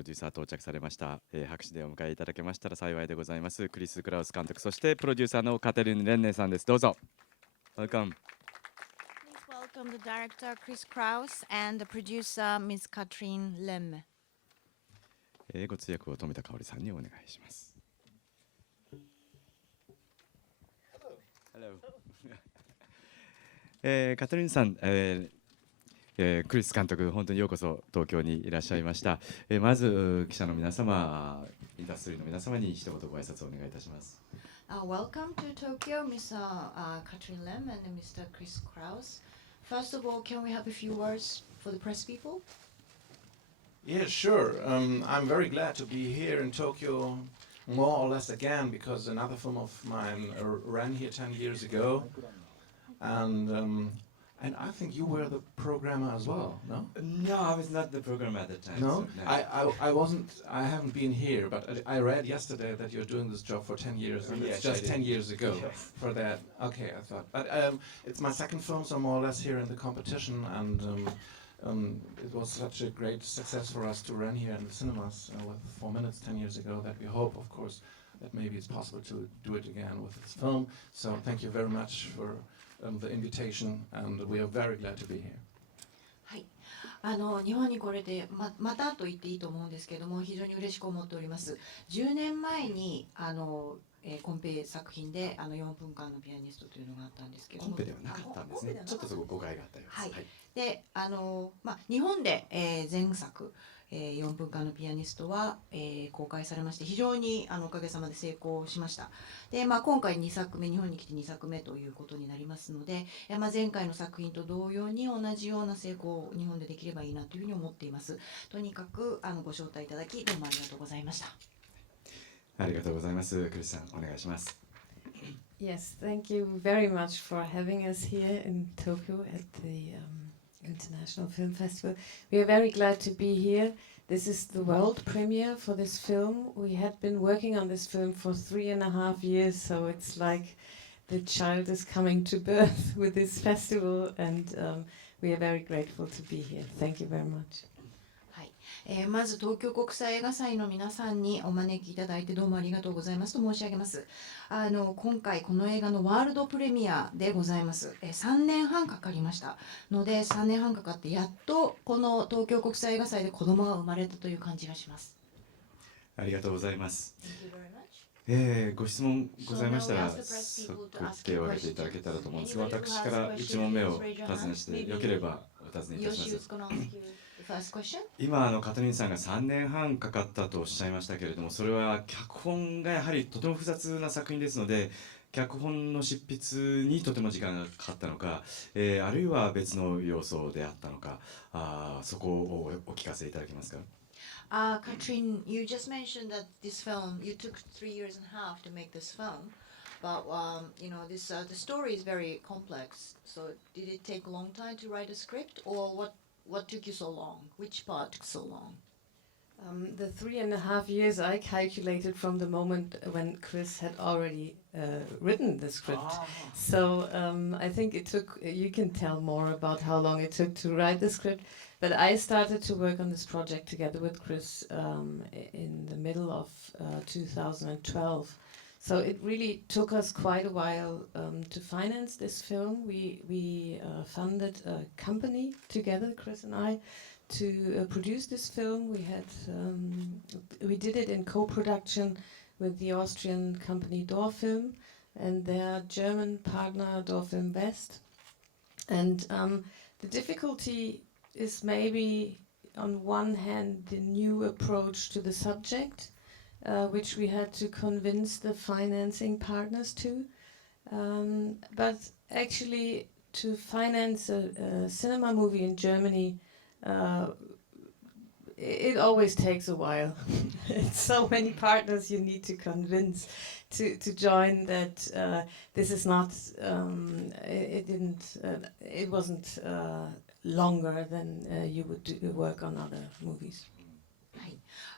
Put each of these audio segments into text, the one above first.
ロデューサー到着されました。拍手でお迎えいただけましたら幸いでございます。クリス・クラウス監督、そしてプロデューサーのカテリン・レンネさんです。どうぞ。Welcome. Please welcome the director Chris Kraus and the producer Ms. Katrin Lem. ご通訳を富田香織さんにお願いします。カトリンさん、クリス監督、本当にようこそ東京にいらっしゃいました。まず記者の皆様、インダストリーの皆様に一言ご挨拶をお願いいたします。Welcome to Tokyo, Ms. Katrin Lem and Mr. Chris Kraus. First of all, can we have a few words for the press people? Yeah, sure. I'm very glad to be here in Tokyo more or less again because another film of mine ran here 10 years ago. And I think you were the programmer as well, no? No, I was not the programmer at the time. No? I wasn't, I haven't been here, but I read yesterday that you're doing this job for 10 years, and it's just 10 years ago for that. Okay, I thought. But it's my second film, so more or less here in the competition, and it was such a great success for us to run here in the cinemas with 4 minutes 10 years ago that we hope, of course, that maybe it's possible to do it again with this film. So thank you very much for the invitation, and we are very glad to be here. はい、日本にこれで またと言っていいと思うんですけれども、非常に嬉しく思っております。10年前にコンペ作品で4分間のピアニストというのがあったんですけども、コンペではなかったんですね。ちょっとそこ誤解があったようです。はい。で、日本で、前作4分間のピアニストは、公開されまして、非常におかげさまで成功しました。で、今回2作目、日本に来て2作目ということになりますので、前回の作品と同様に同じような成功を日本でできればいいなというふうに思っています。とにかくご招待いただきどうもありがとうございました。ありがとうございます。クリスさん、お願いします。Yes, thank you very much for having us here in Tokyo at the International Film Festival. We are very glad to be here. This is the world premiere for this film. We had been working on this film for 3.5 years, so it's like the child is coming to birth with this festival, and we are very grateful to be here. Thank you very much. まず東京国際映画祭の皆さんにお招きいただいてどうもありがとうございますと申し上げます。今回この映画のワールドプレミアでございます。3年半かかりましたので、3年半かかってやっとこの東京国際映画祭で子供が生まれたという感じがします。ありがとうございます。ご質問ございましたら手を挙げていただけたらと思うんですが、私から1問目をお尋ねしてよければお尋ねいたします。今カトリンさんが3年半かかったとおっしゃいましたけれども、それは脚本がやはりとても複雑な作品ですので、脚本の執筆にとても時間がかかったのか、あるいは別の要素であったのか、そこをお聞かせいただけますか。Katrin, you just mentioned that this film, you took 3 years and a half to make this film, but this the story is very complex. So did it take a long time to write a script, or what took you so long? Which part took so long? The 3.5 years I calculated from the moment when Chris had already written the script. So I think it took, you can tell more about how long it took to write the script, but I started to work on this project together with Chris in the middle of 2012. So it really took us quite a while to finance this film. We funded a company together, Chris and I, to produce this film. We did it in co-production with the Austrian company Dorfilm and their German partner Dorfilm West. And the difficulty is maybe on one hand the new approach to the subject, which we had to convince the financing partners to. But actually to finance a cinema movie in Germany, it always takes a while. It's so many partners you need to convince to join that this is not, it wasn't longer than you would work on other movies.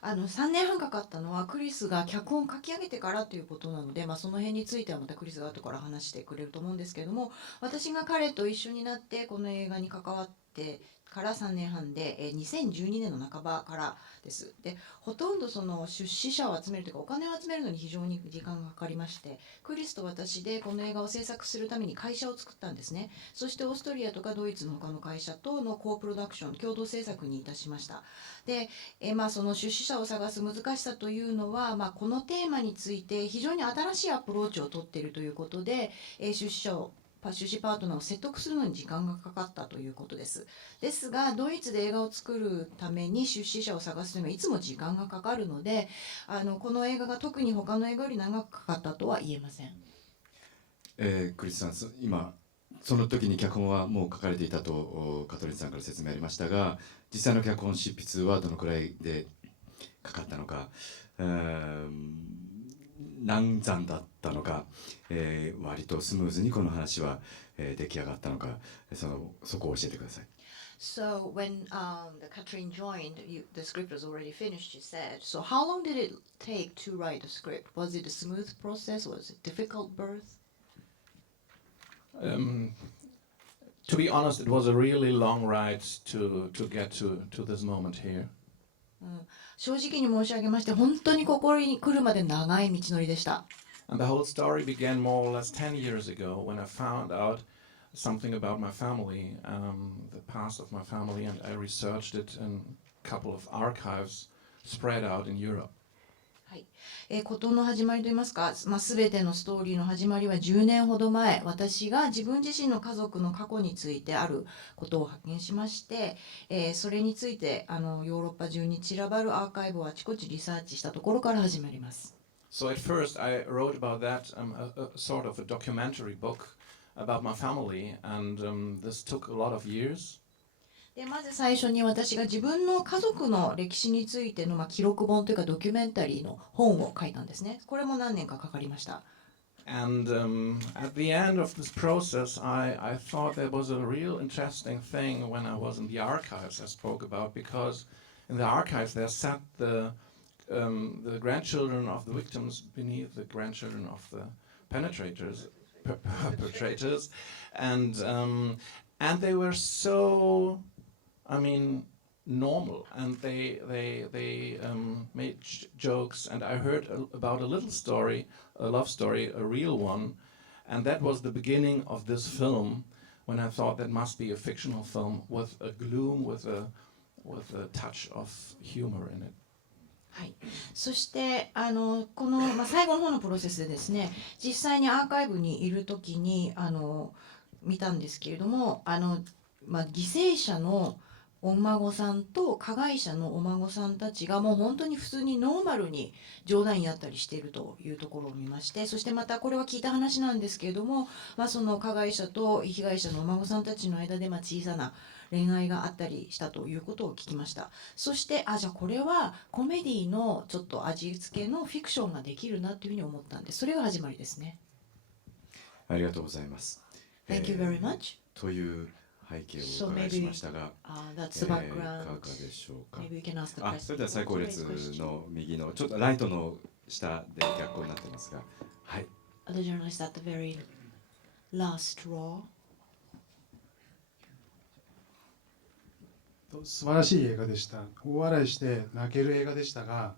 3年半かかったのはクリスが脚本を書き上げてからということなので、その辺についてはまたクリスが後から話してくれると思うんですけれども、私が彼と一緒になってこの映画に関わっってから3年半で、2012年の半ばからです。で、ほとんどその出資者を集めるというかお金を集めるのに非常に時間がかかりまして、クリスと私でこの映画を制作するために会社を作ったんですね。そしてオーストリアとかドイツの他の会社とのコープロダクション、共同制作にいたしました。で、その出資者を探す難しさというのは、このテーマについて非常に新しいアプローチを取っているということで、出資パートナーを説得するのに時間がかかったということです。ですが、ドイツで映画を作るために出資者を探すにはいつも時間がかかるので、この映画が特に他の映画より長くかかったとは言えません。クリスさん、今その時に脚本はもう書かれていたとカトリンさんから説明ありましたが、実際の脚本執筆はどのくらいでかかったのか、難産だったのか、割とスムーズにこの話は、出来上がったのか、そこを教えてください。So when the Katrin joined, the script was already finished, she said. So how long did it take to write the script? Was it a smooth process? Was it difficult birth? To be honest, it was a really long ride to get to this moment here. 正直に申し上げまして、本当にここに来るまで長い道のりでした。And the whole story began more or less 10 years ago when I found out something about my family, the past of my family, and I researched it in a couple of archives spread out in Europe. 事の始まりといいますか、全てのストーリーの始まりは10年ほど前、私が自分自身の家族の過去についてあることを発見しまして、それについてヨーロッパ中に散らばるアーカイブをあちこちリサーチしたところから始まります。So at first I wrote about that, a sort of a documentary book about my family, and this took a lot of years. でまず最初に私が自分の家族の歴史についての、記録本というかドキュメンタリーの本を書いたんですね。これも何年かかかりました。And at the end of this process, I thought there was a real interesting thing when I was in the archives I spoke about, because in the archives there sat the grandchildren of the victims beneath the grandchildren of the perpetrators, and they were so, I mean, normal, and they made jokes, and I heard about a little story, a love story, a real one, and that was the beginning of this film, when I thought that must be a fictional film with a gloom, with a touch of humor in it. はい、そしてこの、最後の方のプロセスでですね、実際にアーカイブにいる時に見たんですけれども、犠牲者のお孫さんと加害者のお孫さんたちがもう本当に普通にノーマルに冗談やったりしているというところを見まして、そしてまたこれは聞いた話なんですけれども、その加害者と被害者のお孫さんたちの間で小さな恋愛があったりしたということを聞きました。そしてじゃあこれはコメディのちょっと味付けのフィクションができるなというふうに思ったんで、それが始まりですね。ありがとうございます。Thank you very much. という背景をお伺いしましたが、that's the background. いかがでしょうか。Maybe we can ask the それでは最後列の右のちょっとライトの下で逆光になってますが、はい。The journalist at the very last row. 素晴らしい映画でした。大笑いして泣ける映画でしたが、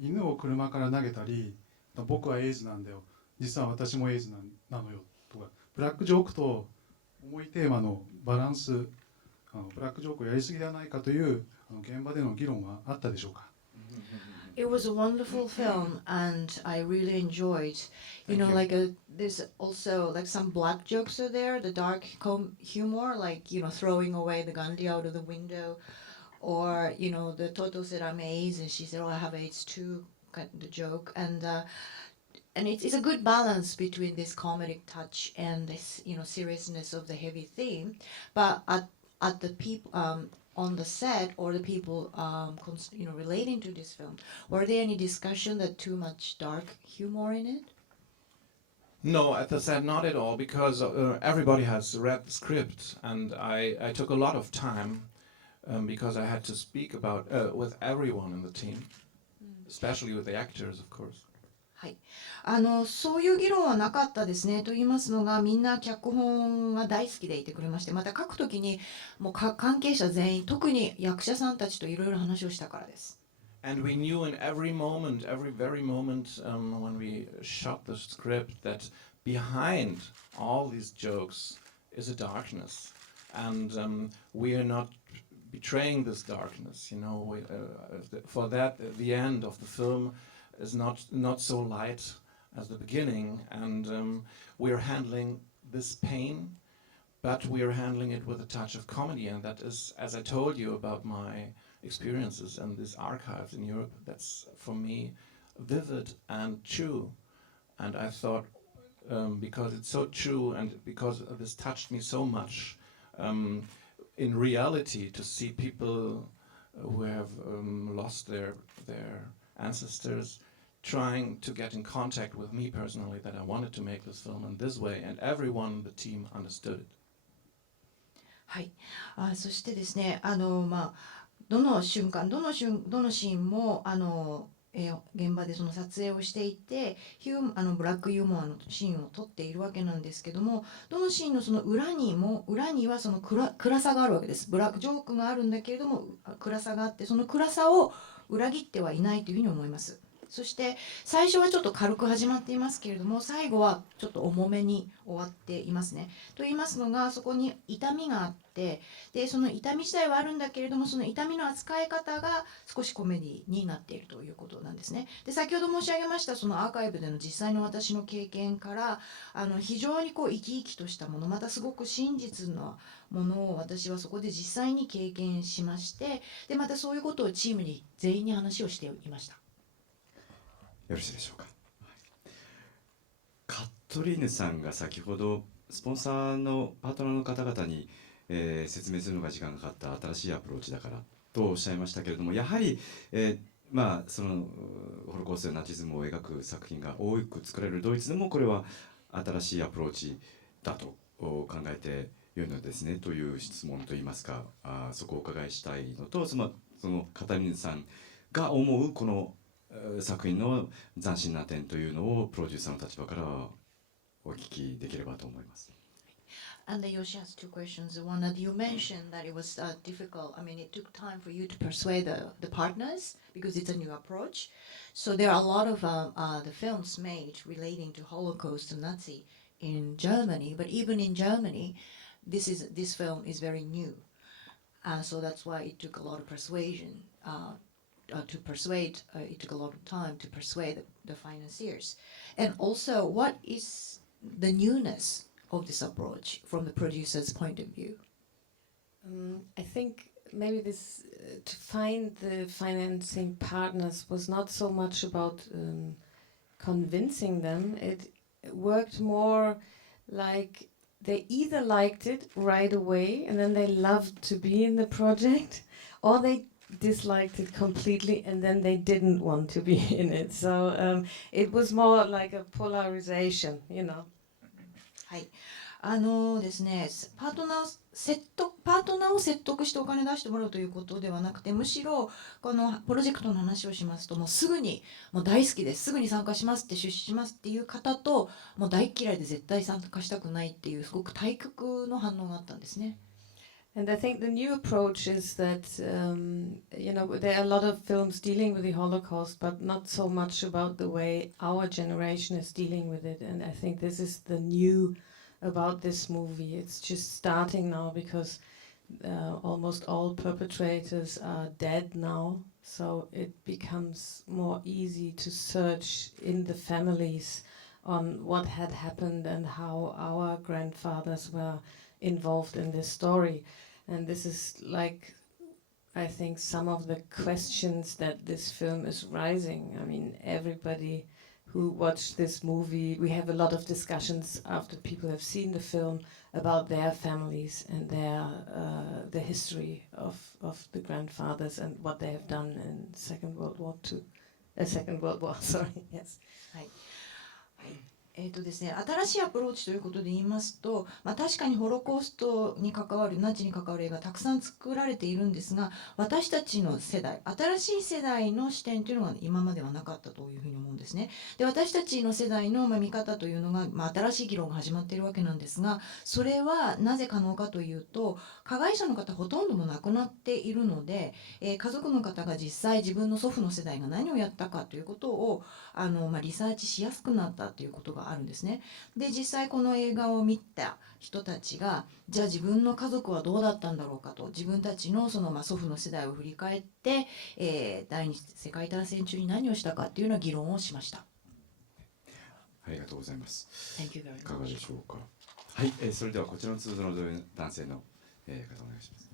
犬を車から投げたり、僕はエイズなんだよ、実は私もエイズなのよとか、ブラックジョークと重いテーマのバランス、ブラックジョークをやりすぎではないかという現場での議論はあったでしょうか。It was a wonderful film, and I really enjoyed. There's also some black jokes are there, the dark humor, throwing away the Gandhi out of the window, or the TOHO said I'm AIDS, and she said, I have AIDS too, the joke, and it's a good balance between this comedic touch and this seriousness of the heavy theme, but at the people. On the set, or the people relating to this film, were there any discussion that too much dark humor in it? No, at the set, not at all, because everybody has read the script, and I took a lot of time because I had to speak about with everyone in the team, especially with the actors, of course. はい、そういう議論はなかったですね。と言いますのが、みんな脚本が大好きでいてくれまして、また書くときにもう関係者全員、特に役者さんたちといろいろ話をしたからです。And we knew in every moment, every very moment when we shot the script, that behind all these jokes is a darkness. And we are not betraying this darkness, you know. For that, the end of the film is not so light as the beginning, and we are handling this pain, but we are handling it with a touch of comedy, and that is, as I told you about my experiences and these archives in Europe, that's for me vivid and true. And I thought, because it's so true and because this touched me so much, in reality, to see people who have lost their ancestors trying to get in contact with me personally, that I wanted to make this film in this way, and everyone in the team understood it. はい、そしてですね、どの瞬間、どのシーンも現場でその撮影をしていて、ブラックユーモアのシーンを撮っているわけなんですけども、どのシーンのその裏にはその暗さがあるわけです。ブラックジョークがあるんだけれども暗さがあって、その暗さを裏切ってはいないというふうに思います。そして最初はちょっと軽く始まっていますけれども、最後はちょっと重めに終わっていますね。と言いますのが、そこに痛みがあって、でその痛み自体はあるんだけれども、その痛みの扱い方が少しコメディになっているということなんですね。で先ほど申し上げましたそのアーカイブでの実際の私の経験から、非常に生き生きとしたもの、またすごく真実なものを私はそこで実際に経験しまして、でまたそういうことをチームに全員に話をしていました。よろしいでしょうか。カトリーヌさんが先ほどスポンサーのパートナーの方々に、説明するのが時間がかかった新しいアプローチだからとおっしゃいましたけれども、やはり、そのホロコーストやナチズムを描く作品が多く作られるドイツでもこれは新しいアプローチだと考えてよいのですねという質問といいますか、そこをお伺いしたいのと、そのカトリーヌさんが思うこの作品の斬新な点というのをプロデューサーの立場からお聞きできればと思います。And Yoshi has two questions. One that you mentioned that it was difficult. I mean, it took time for you to persuade the partners because it's a new approach. So there are a lot of the films made relating to Holocaust and Nazi in Germany. But even in Germany, this film is very new. So that's why it took a lot of persuasion. To persuade, it took a lot of time to persuade the financiers. And also, what is the newness of this approach from the producer's point of view? I think maybe this to find the financing partners was not so much about convincing them. It worked more like they either liked it right away and then they loved to be in the project, or they disliked it completely and then they didn't want to be in it. So it was more like a polarization, you know. はい、ですね、パートナーを説得してお金出してもらうということではなくて、むしろこのプロジェクトの話をしますと、もうすぐにもう大好きです、すぐに参加しますって出資しますっていう方と、もう大嫌いで絶対参加したくないっていうすごく対極の反応があったんですね。And I think the new approach is that, there are a lot of films dealing with the Holocaust, but not so much about the way our generation is dealing with it. And I think this is the new about this movie. It's just starting now because almost all perpetrators are dead now. So it becomes more easy to search in the families on what had happened and how our grandfathers were involved in this story. And this is like, I think, some of the questions that this film is raising. I mean, everybody who watched this movie, we have a lot of discussions after people have seen the film about their families and the history of the grandfathers and what they have done in Second World War, sorry, yes. はい、ですね、新しいアプローチということで言いますと、確かにホロコーストに関わるナチに関わる映画たくさん作られているんですが、私たちの世代、新しい世代の視点というのが今まではなかったというふうに思うんですね。で、私たちの世代の見方というのが、新しい議論が始まっているわけなんですが、それはなぜ可能かというと、加害者の方ほとんども亡くなっているので、家族の方が実際自分の祖父の世代が何をやったかということをリサーチしやすくなったということがあるんですね。で、実際この映画を見た人たちが、じゃあ自分の家族はどうだったんだろうかと、自分たちの祖父の世代を振り返って、第二次世界大戦中に何をしたかっていうような議論をしました。ありがとうございます。 Thank you very much. いかがでしょうか。はい、それではこちらの通常の男性の、方お願いします。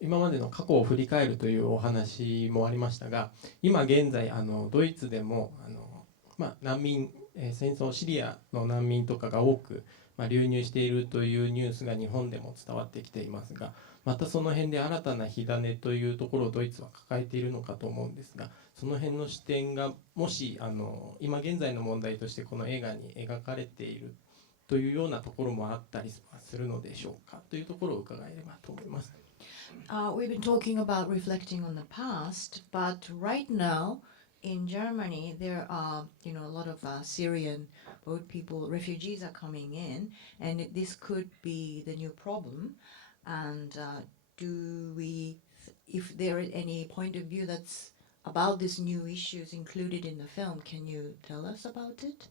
今までの過去を振り返るというお話もありましたが、今現在ドイツでも難民、戦争シリアの難民とかが多く、流入しているというニュースが日本でも伝わってきていますが、またその辺で新たな火種というところをドイツは抱えているのかと思うんですが、その辺の視点がもし今現在の問題としてこの映画に描かれているというようなところもあったりするのでしょうかというところを伺えればと思います。We've been talking about reflecting on the past, but right now in Germany there are, a lot of Syrian boat people, refugees are coming in, and this could be the new problem. And if there is any point of view that's about these new issues included in the film, can you tell us about it?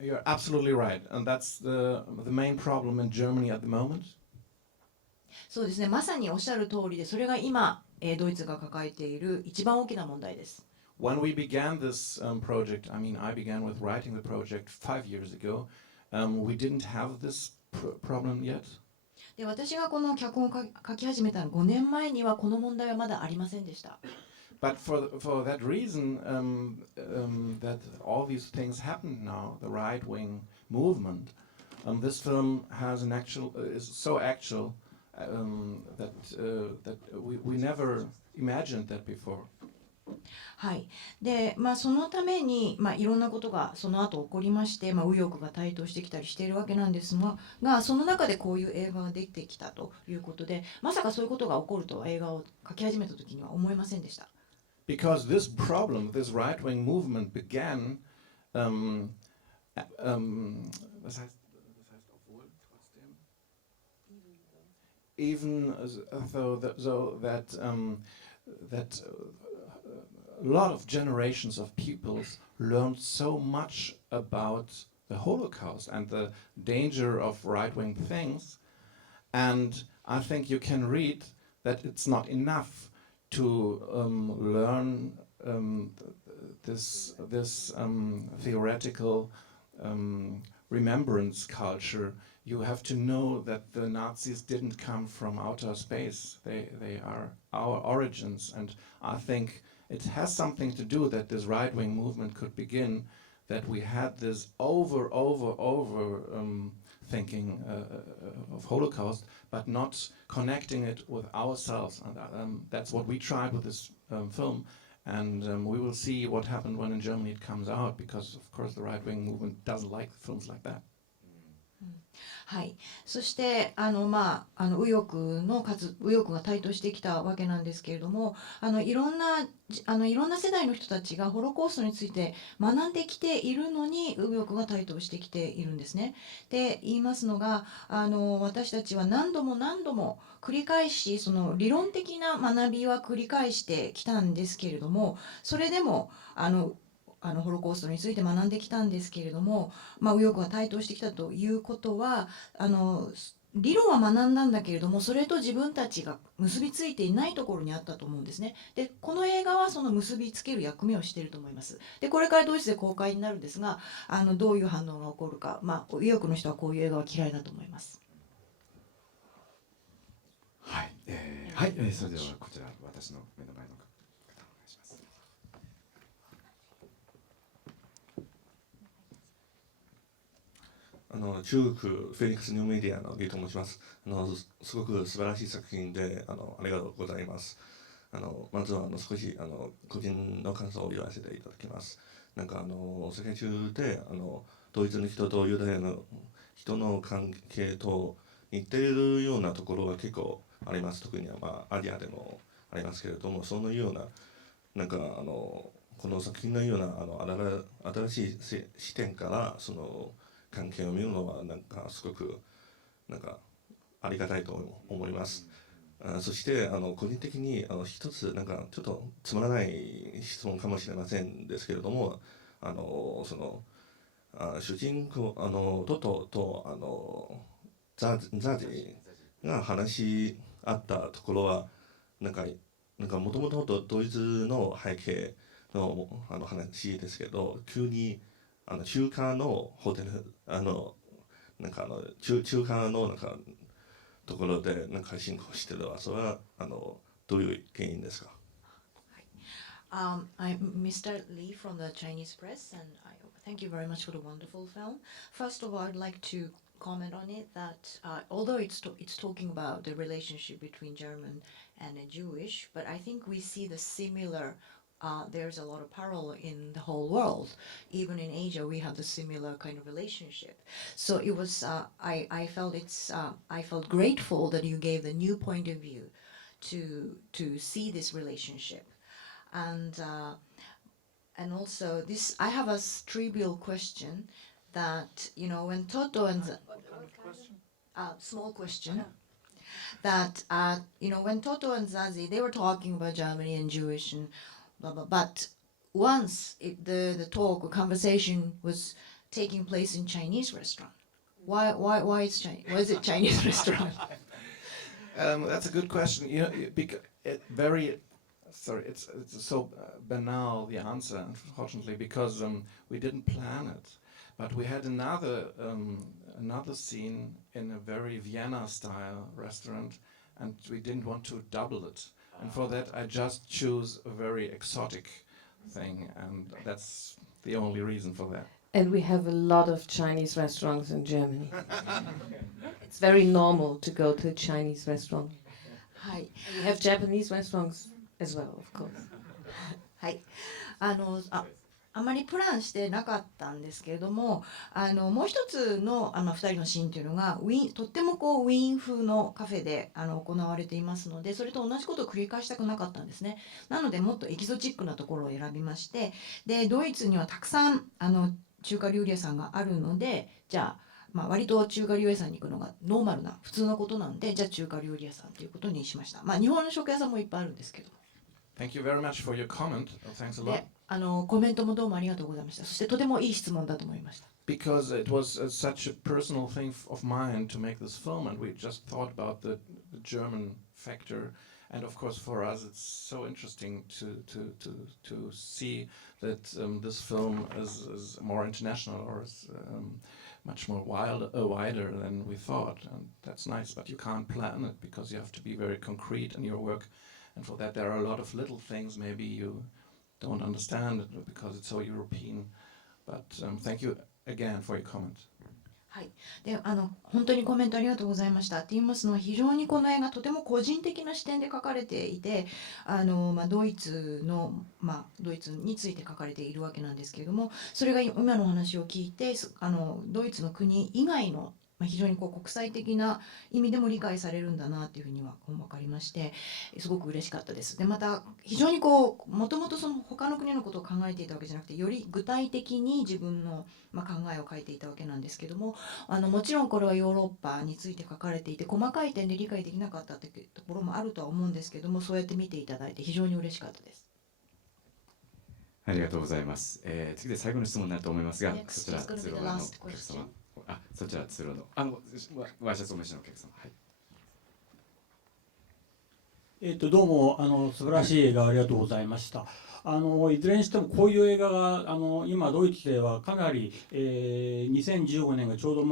You're absolutely right, and that's the main problem in Germany at the moment. そうですね、まさにおっしゃる通りで、それが今、ドイツが抱えている一番大きな問題です。When we began this project, I began with writing the project 5 years ago. We didn't have this problem yet. で、私がこの脚本を書き始めたの5年前にはこの問題はまだありませんでした。But for that reason, that all these things happen now, the right-wing movement, this film has is so actual that we never imagined that before. はい。で、そのために、いろんなことがその後起こりまして、右翼が台頭してきたりしているわけなんですが、その中でこういう映画ができてきたということで、まさかそういうことが起こるとは映画を書き始めた時には思いませんでした。Because this problem, this right-wing movement began, was heißt obwohl, trotzdem? Even though that a lot of generations of peoples learned so much about the Holocaust and the danger of right-wing things, and I think you can read that it's not enough to learn this theoretical remembrance culture. You have to know that the Nazis didn't come from outer space. They are our origins, and I think it has something to do that this right-wing movement could begin, that we had this over thinking of Holocaust, but not connecting it with ourselves. And that's what we tried with this film. And we will see what happened when in Germany it comes out, because of course the right-wing movement doesn't like films like that. はい、そして右翼が台頭してきたわけなんですけれども、いろんな世代の人たちがホロコーストについて学んできているのに右翼が台頭してきているんですね。で、言いますのが私たちは何度も繰り返しその理論的な学びは繰り返してきたんですけれども、それでもホロコーストについて学んできたんですけれども、右翼が台頭してきたということは理論は学んだんだけれども、それと自分たちが結びついていないところにあったと思うんですね。で、この映画はその結びつける役目をしていると思います。で、これからドイツで公開になるんですが、どういう反応が起こるか、右翼の人はこういう映画は嫌いだと思います。はい、それではこちら私の目の前の方お願いします。中国フェニックスニューメディアのゲイと申します。すごく素晴らしい作品でありがとうございます。まずは少し個人の感想を言わせていただきます。なんか世界中でドイツの人とユダヤの人の関係と似ているようなところが結構あります。特には、アジアでもありますけれども、そのようななんかこの作品のような新しい視点からその関係を見るのはなんかすごくなんかありがたいと思います。そして個人的に一つなんかちょっとつまらない質問かもしれませんですけれども、その主人公トトとザジが話し合ったところはなんかもともとドイツの背景の話ですけど、急に中華のホテルなんか中華のなんかところでなんか進行してるのはそれはどういう原因ですか？I'm Mr. Lee from the Chinese press, and I thank you very much for the wonderful film. First of all, I'd like to comment on it that although it's talking about the relationship between German and Jewish, but I think we see the similar. There's a lot of parallel in the whole world. Even in Asia, we have the similar kind of relationship. So it was. I felt grateful that you gave the new point of view to see this relationship. And also this, I have a trivial question that when Toto and small question that when Toto and Zazie they were talking about Germany and Jewish and blah blah, but once the talk or conversation was taking place in Chinese restaurant. Why is Chinese? Why is it Chinese restaurant? That's a good question. Because it's so banal, the answer, unfortunately, because we didn't plan it. But we had another scene in a very Vienna-style restaurant, and we didn't want to double it. And for that, I just choose a very exotic thing, and that's the only reason for that. And we have a lot of Chinese restaurants in Germany. It's very normal to go to a Chinese restaurant. はい。 We have Japanese restaurants as well, of course. はい。あまりプランしてなかったんですけれども、もう一つの2人のシーンというのがとってもウィーン風のカフェで行われていますので、それと同じことを繰り返したくなかったんですね。なのでもっとエキゾチックなところを選びまして、でドイツにはたくさん中華料理屋さんがあるので、じゃあ割と中華料理屋さんに行くのがノーマルな普通のことなんで、じゃあ中華料理屋さんということにしました。日本の食屋さんもいっぱいあるんですけど。Thank you very much for your comment. Thanks a lot. でコメントもどうもありがとうございました。そしてとてもいい質問だと思いました。Because it was such a personal thing of mine to make this film, and we just thought about the German factor, and of course for us it's so interesting to see that this film is more international or is much more wider than we thought, and that's nice. But you can't plan it because you have to be very concrete in your work, and for that there are a lot of little things maybe you don't understand it because it's so European. But thank you again for your comment. はい、で本当にコメントありがとうございました。って言いますのは非常にこの映画とても個人的な視点で書かれていてドイツについて書かれているわけなんですけれども、それが今のお話を聞いてドイツの国以外の非常に国際的な意味でも理解されるんだなというふうには分かりまして、すごく嬉しかったです。でまた非常にもともと他の国のことを考えていたわけじゃなくて、より具体的に自分の考えを書いていたわけなんですけども、もちろんこれはヨーロッパについて書かれていて細かい点で理解できなかったというところもあるとは思うんですけども、そうやって見ていただいて非常に嬉しかったです。ありがとうございます。次で最後の質問になると思いますが、 Next そちら is gonna be 通 the 路のお last 客 question. 様、そちら通路のワイシャツお召しのお客様、はい。どうも素晴らしい映画ありがとうございました。いずれにしてもこういう映画が今ドイツではかなり、2015年がちょうど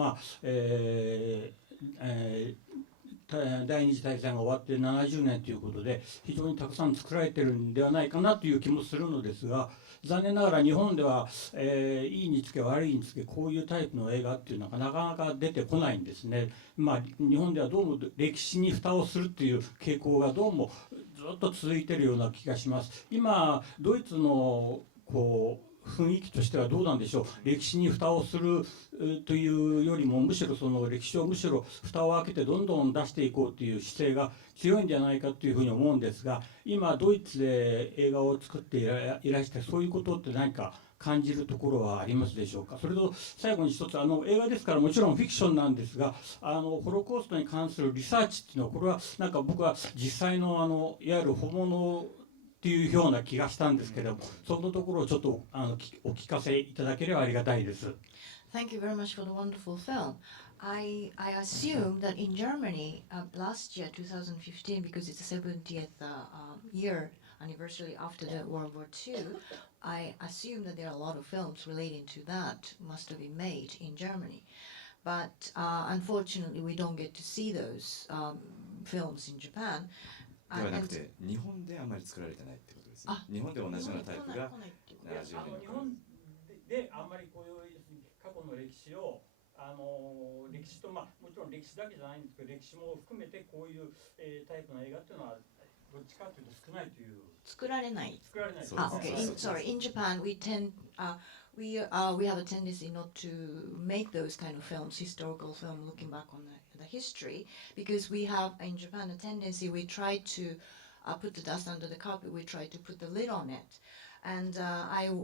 第二次大戦が終わって70年ということで非常にたくさん作られているんではないかなという気もするのですが、残念ながら日本では、いいにつけ悪いにつけこういうタイプの映画っていうのがなかなか出てこないんですね。日本ではどうも歴史に蓋をするっていう傾向がどうもずっと続いているような気がします。今ドイツのこう雰囲気としてはどうなんでしょう。歴史に蓋をするというよりも、むしろその歴史をむしろ蓋を開けてどんどん出していこうという姿勢が強いんじゃないかというふうに思うんですが、今ドイツで映画を作っていらしてそういうことって何か感じるところはありますでしょうか。それと最後に一つ、映画ですからもちろんフィクションなんですが、ホロコーストに関するリサーチっていうのは、これはなんか僕は実際のいわゆる本物っていうような気がしたんですけれども、そのところをちょっとお聞かせいただければありがたいです。Thank you very much for the wonderful film. I assume that in Germany, last year, 2015, because it's the 70th year anniversary after the World War II, I assume that there are a lot of films relating to that must have been made in Germany. But unfortunately, we don't get to see those films in Japan. ではなくて、日本であまり作られてないってことですね。日本で同じようなタイプが70年日本であんまりこういう過去の歴史を歴史と、もちろん歴史だけじゃないんですけど、歴史も含めてこういう、タイプの映画っていうのはどっちかというと少ないという。作られない。Okay. Sorry. In Japan, we have a tendency not to make those kind of films, historical film, looking back on the history, because we have in Japan a tendency. We try to put the dust under the carpet. We try to put the lid on it. And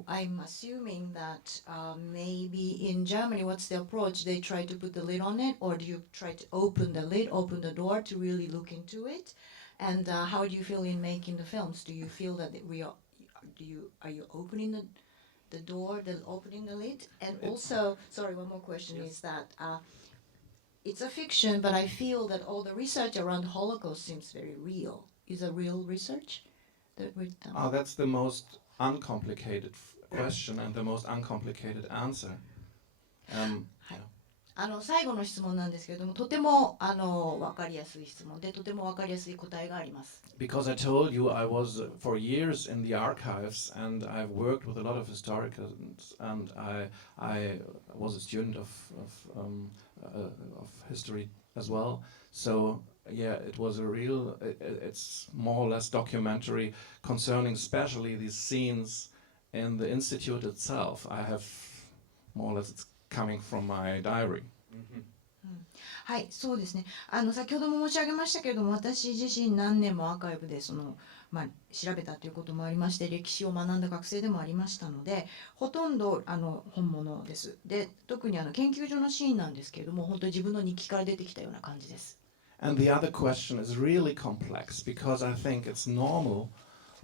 I'm assuming that maybe in Germany, what's the approach? They try to put the lid on it, or do you try to open the lid, open the door to really look into it? And how do you feel in making the films? Do you feel that are you opening the door, opening the lid? And also, sorry, one more question is that it's a fiction, but I feel that all the research around the Holocaust seems very real. Is it real research that we've done? Oh, that's the most uncomplicated question and the most uncomplicated answer. 最後の質問なんですけれども、とても分かりやすい質問で、とても分かりやすい答えがあります。Because I told you I was for years in the archives and I've worked with a lot of historians and I was a student of history as well. So yeah, it was a real, it's more or less documentary concerning especially these scenes in the institute itself. I have more or less, it's coming from my diary. はい、そうですね。先ほども申し上げましたけれども、私自身何年もアーカイブで調べたということもありまして、歴史を学んだ学生でもありましたので、ほとんど本物です。で、特に研究所のシーンなんですけれども、本当に自分の日記から出てきたような感じです。And the other question is really complex because I think it's normal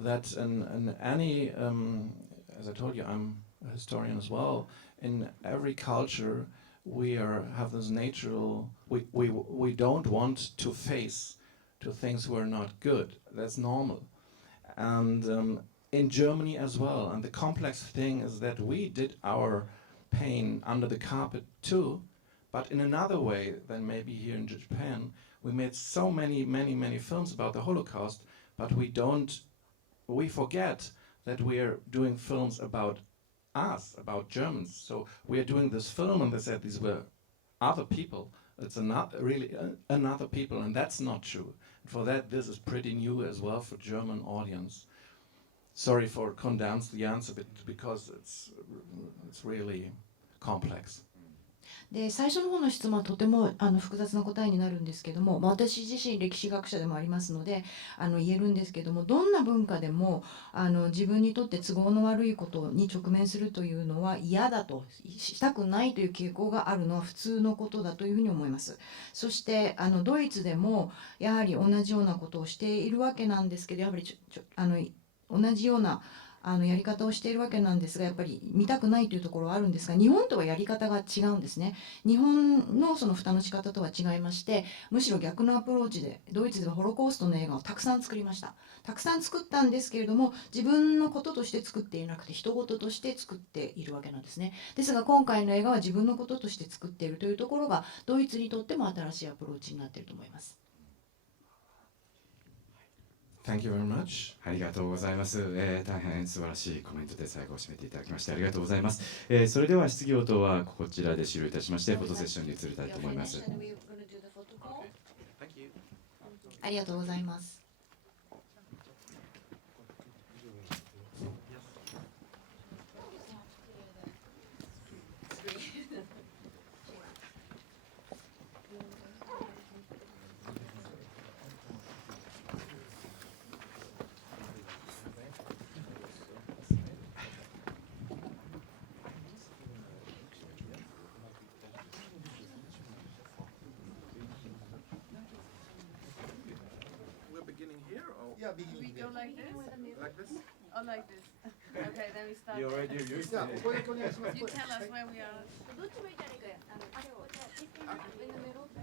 that in any, as I told you, I'm a historian as well. In every culture, we have this natural. We don't want to face to things who are not good. That's normal, and in Germany as well. And the complex thing is that we did our pain under the carpet too, but in another way than maybe here in Japan. We made so many films about the Holocaust, but we forget that we are doing films about us, about Germans. So we are doing this film and they said these were other people. It's another people, and that's not true. And for that, this is pretty new as well for German audience. Sorry for condense the answer because it's really complex. で、最初の方の質問はとても複雑な答えになるんですけども、私自身歴史学者でもありますので言えるんですけども、どんな文化でも自分にとって都合の悪いことに直面するというのは嫌だと、したくないという傾向があるのは普通のことだというふうに思います。そしてドイツでもやはり同じようなことをしているわけなんですけど、やはり同じようなやり方をしているわけなんですが、やっぱり見たくないというところはあるんですが、日本とはやり方が違うんですね。日本のその蓋の仕方とは違いまして、むしろ逆のアプローチでドイツではホロコーストの映画をたくさん作りました。たくさん作ったんですけれども、自分のこととして作っていなくて人事として作っているわけなんですね。ですが今回の映画は自分のこととして作っているというところがドイツにとっても新しいアプローチになっていると思います。Thank you very much. ありがとうございます。大変素晴らしいコメントで最後を締めていただきましてありがとうございます。それでは質疑応答はこちらで終了いたしまして、フォトセッションに移りたいと思います。ありがとうございます。Yeah, begin. We go like this? Like this? Or like this? Okay, then we start. You already used じゃあ、 to ここでお願いします。 You tell us where we are. どっち向いたらいいか、あれを、上のメロット